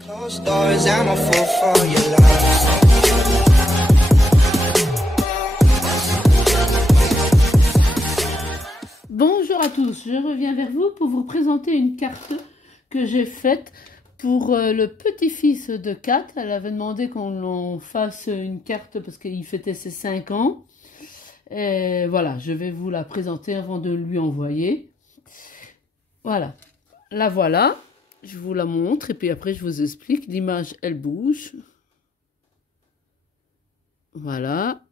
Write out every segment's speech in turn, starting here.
Closed doors, I'm a fool for your love. Bonjour à tous, je reviens vers vous pour vous présenter une carte que j'ai faite pour le petit-fils de Kat. Elle avait demandé qu'on fasse une carte parce qu'il fêtait ses 5 ans. Et voilà, je vais vous la présenter avant de lui envoyer. Voilà, la voilà. Je vous la montre et puis après je vous explique. L'image, elle bouge. Voilà.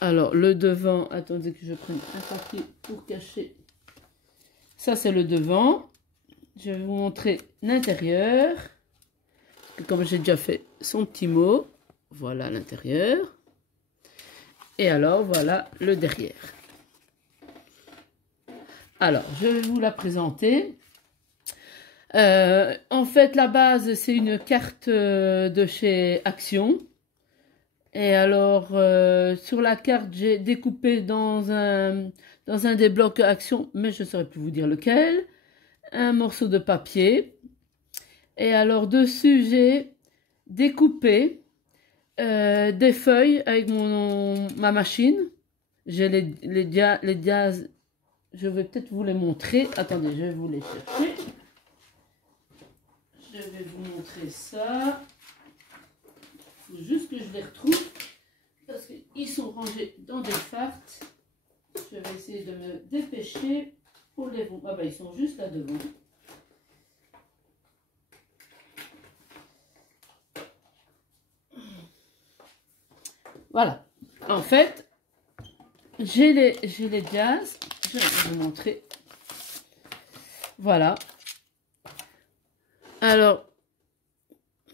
Alors, le devant, attendez que je prenne un papier pour cacher. Ça, c'est le devant. Je vais vous montrer l'intérieur. Comme j'ai déjà fait son petit mot. Voilà l'intérieur. Et alors, voilà le derrière. Alors, je vais vous la présenter. En fait, la base, c'est une carte de chez Action. Et alors, sur la carte, j'ai découpé dans un des blocs Action, mais je ne saurais plus vous dire lequel, un morceau de papier. Et alors, dessus, j'ai découpé des feuilles avec ma machine. J'ai les dias, je vais peut-être vous les montrer. Attendez, je vais vous les chercher. Je vais vous montrer ça. Il faut juste que je les retrouve parce qu'ils sont rangés dans des fartes. Je vais essayer de me dépêcher pour les voir. Ah bah ils sont juste là devant. Voilà. En fait, j'ai les jazz. Je vais vous montrer. Voilà. Alors,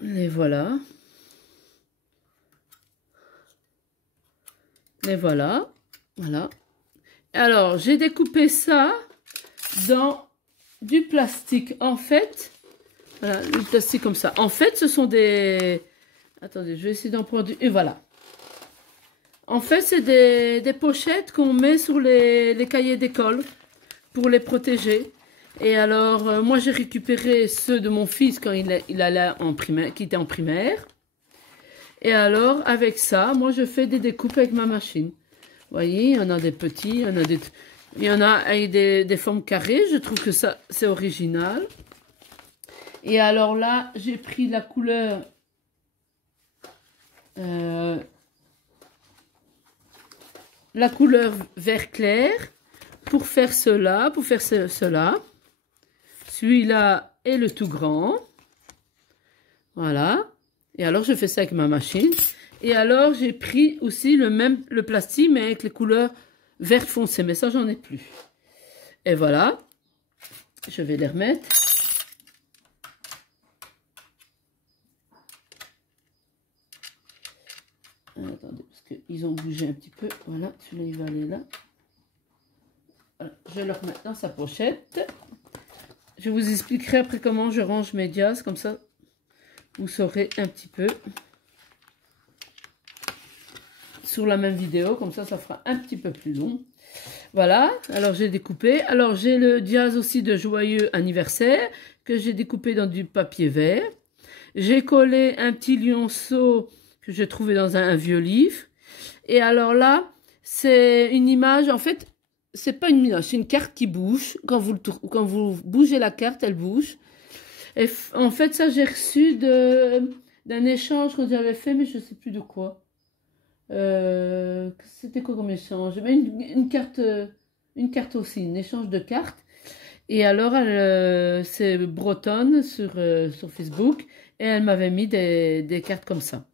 les voilà. Et voilà, voilà. Alors, j'ai découpé ça dans du plastique. En fait, voilà, du plastique comme ça. En fait, ce sont des... Attendez, je vais essayer d'en prendre... Et voilà. En fait, c'est des pochettes qu'on met sur les cahiers d'école pour les protéger. Et alors, moi, j'ai récupéré ceux de mon fils quand il allait en primaire, qui était en primaire. Et alors, avec ça, moi, je fais des découpes avec ma machine. Vous voyez, il y en a des petits, il y en a avec des formes carrées. Je trouve que ça, c'est original. Et alors là, j'ai pris la couleur... la couleur vert clair pour faire cela, cela. Celui-là est le tout grand. Voilà. Et alors, je fais ça avec ma machine. Et alors, j'ai pris aussi le plastique, mais avec les couleurs vert foncé. Mais ça, j'en ai plus. Et voilà. Je vais les remettre. Attendez, parce qu'ils ont bougé un petit peu. Voilà, celui-là, il va aller là. Voilà, je vais le remettre dans sa pochette. Je vous expliquerai après comment je range mes dias, comme ça. Vous saurez un petit peu sur la même vidéo, comme ça fera un petit peu plus long. Voilà, alors j'ai découpé. Alors j'ai le dias aussi de joyeux anniversaire que j'ai découpé dans du papier vert. J'ai collé un petit lionceau que j'ai trouvé dans un vieux livre. Et alors là, c'est une image, en fait, c'est pas une image, c'est une carte qui bouge. Quand vous bougez la carte, elle bouge. Et en fait, ça, j'ai reçu d'un échange que j'avais fait, mais je ne sais plus de quoi. C'était quoi comme échange? Mais une carte aussi, un échange de cartes. Et alors, c'est bretonne sur Facebook, et elle m'avait mis des cartes comme ça.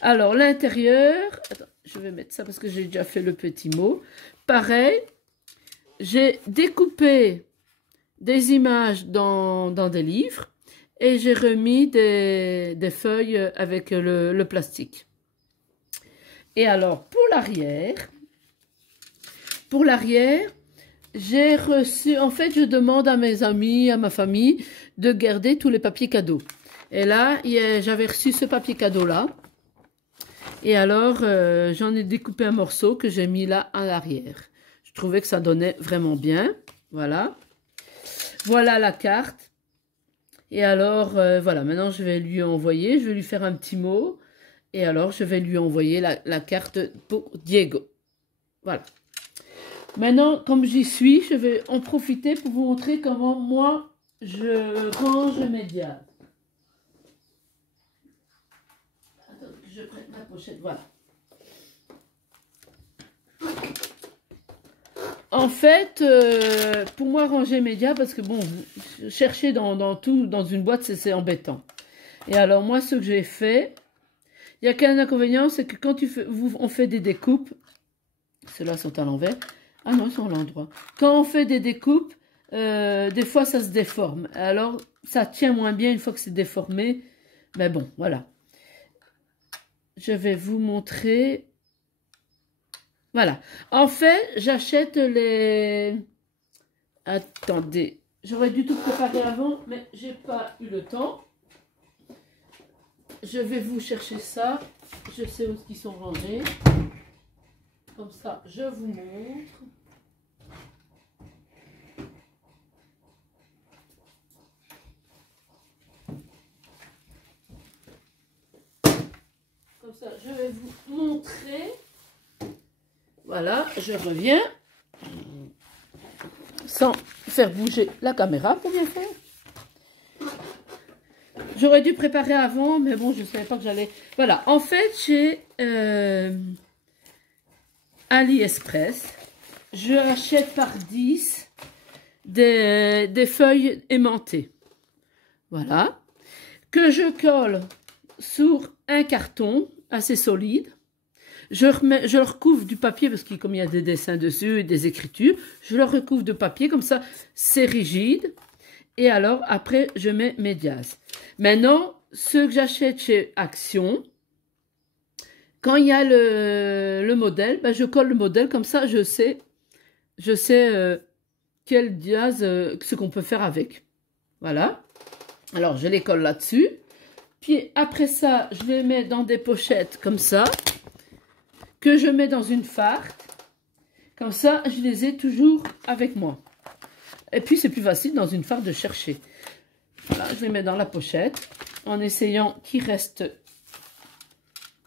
Alors, l'intérieur, attends, je vais mettre ça parce que j'ai déjà fait le petit mot. Pareil, j'ai découpé des images dans des livres. Et j'ai remis des feuilles avec le plastique. Et alors, pour l'arrière, j'ai reçu... En fait, je demande à mes amis, à ma famille, de garder tous les papiers cadeaux. Et là, j'avais reçu ce papier cadeau-là. Et alors, j'en ai découpé un morceau que j'ai mis là à l'arrière. Je trouvais que ça donnait vraiment bien. Voilà. Voilà la carte. Et alors, voilà, maintenant je vais lui envoyer, je vais lui faire un petit mot. Et alors, je vais lui envoyer la carte pour Diego. Voilà. Maintenant, comme j'y suis, je vais en profiter pour vous montrer comment moi, je range mes diades. Attends, que je prenne ma pochette, voilà. En fait, pour moi, ranger mes diades, parce que bon, chercher dans une boîte, c'est embêtant. Et alors, moi, ce que j'ai fait, il n'y a qu'un inconvénient, c'est que quand on fait des découpes, ceux-là sont à l'envers. Ah non, ils sont à l'endroit. Quand on fait des découpes, des fois, ça se déforme. Alors, ça tient moins bien une fois que c'est déformé. Mais bon, voilà. Je vais vous montrer. Voilà. En fait, j'achète les... Attendez. J'aurais dû tout préparer avant, mais j'ai pas eu le temps. Je vais vous chercher ça. Je sais où ils sont rangés. Comme ça, je vous montre. Comme ça, je vais vous montrer. Voilà, je reviens. Sans faire bouger la caméra pour bien faire. J'aurais dû préparer avant, mais bon, je ne savais pas que j'allais... Voilà, en fait, j'ai AliExpress. Je achète par 10 des feuilles aimantées. Voilà. Que je colle sur un carton assez solide. Je le recouvre du papier parce que comme il y a des dessins dessus et des écritures, je le recouvre de papier, comme ça c'est rigide. Et alors après je mets mes dièses. Maintenant, ceux que j'achète chez Action, quand il y a le modèle, ben, je colle le modèle, comme ça je sais quel dièse, ce qu'on peut faire avec. Voilà. Alors je les colle là-dessus. Puis après ça, je les mets dans des pochettes comme ça, que je mets dans une farde. Comme ça, je les ai toujours avec moi. Et puis, c'est plus facile dans une farde de chercher. Voilà, je les mets dans la pochette, en essayant qu'ils restent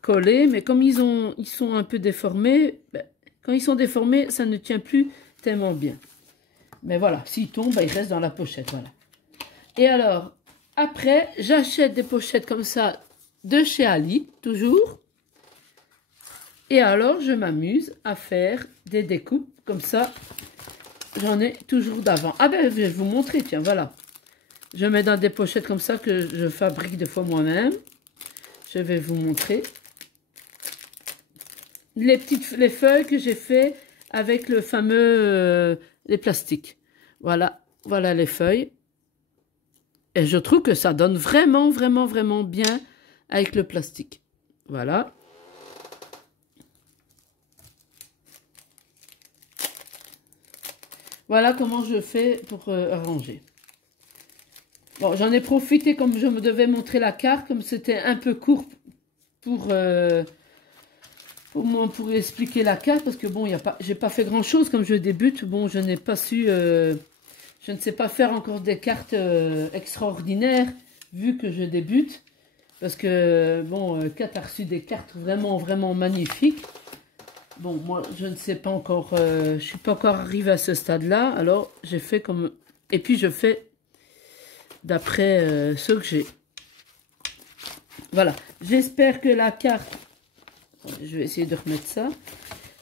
collés. Mais comme ils sont un peu déformés, ben, quand ils sont déformés, ça ne tient plus tellement bien. Mais voilà, s'ils tombent, ben, ils restent dans la pochette. Voilà. Et alors, après, j'achète des pochettes comme ça de chez Ali, toujours. Et alors, je m'amuse à faire des découpes comme ça. J'en ai toujours d'avant. Ah ben, je vais vous montrer, tiens, voilà. Je mets dans des pochettes comme ça que je fabrique des fois moi-même. Je vais vous montrer. Les feuilles que j'ai fait avec le fameux, les plastiques. Voilà, voilà les feuilles. Et je trouve que ça donne vraiment, vraiment, vraiment bien avec le plastique. Voilà. Voilà comment je fais pour arranger. Bon, j'en ai profité comme je me devais montrer la carte, comme c'était un peu court pour expliquer la carte, parce que bon, j'ai pas fait grand chose comme je débute. Bon, je n'ai pas su, je ne sais pas faire encore des cartes extraordinaires vu que je débute, parce que bon, Kat a reçu des cartes vraiment, vraiment magnifiques. Bon, moi, je ne sais pas encore, je ne suis pas encore arrivée à ce stade-là, alors j'ai fait comme... Et puis, je fais d'après ce que j'ai. Voilà, j'espère que la carte... Je vais essayer de remettre ça.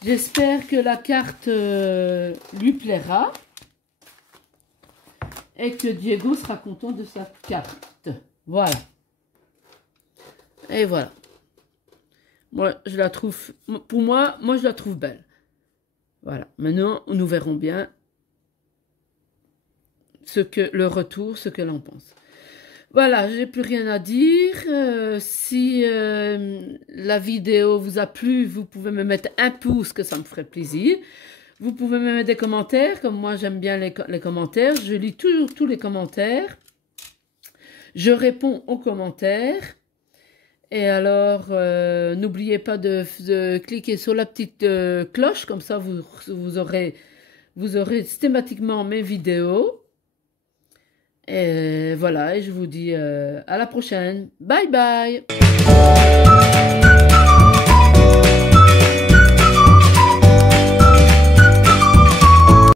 J'espère que la carte lui plaira. Et que Diego sera content de sa carte. Voilà. Et voilà. Moi, je la trouve, pour moi, je la trouve belle. Voilà. Maintenant, nous verrons bien le retour, ce que l'on pense. Voilà, j'ai plus rien à dire. Si la vidéo vous a plu, vous pouvez me mettre un pouce, que ça me ferait plaisir. Vous pouvez me mettre des commentaires, comme moi j'aime bien les commentaires. Je lis toujours tous les commentaires. Je réponds aux commentaires. Et alors, n'oubliez pas de cliquer sur la petite cloche, comme ça vous aurez systématiquement mes vidéos. Et voilà, et je vous dis à la prochaine. Bye bye.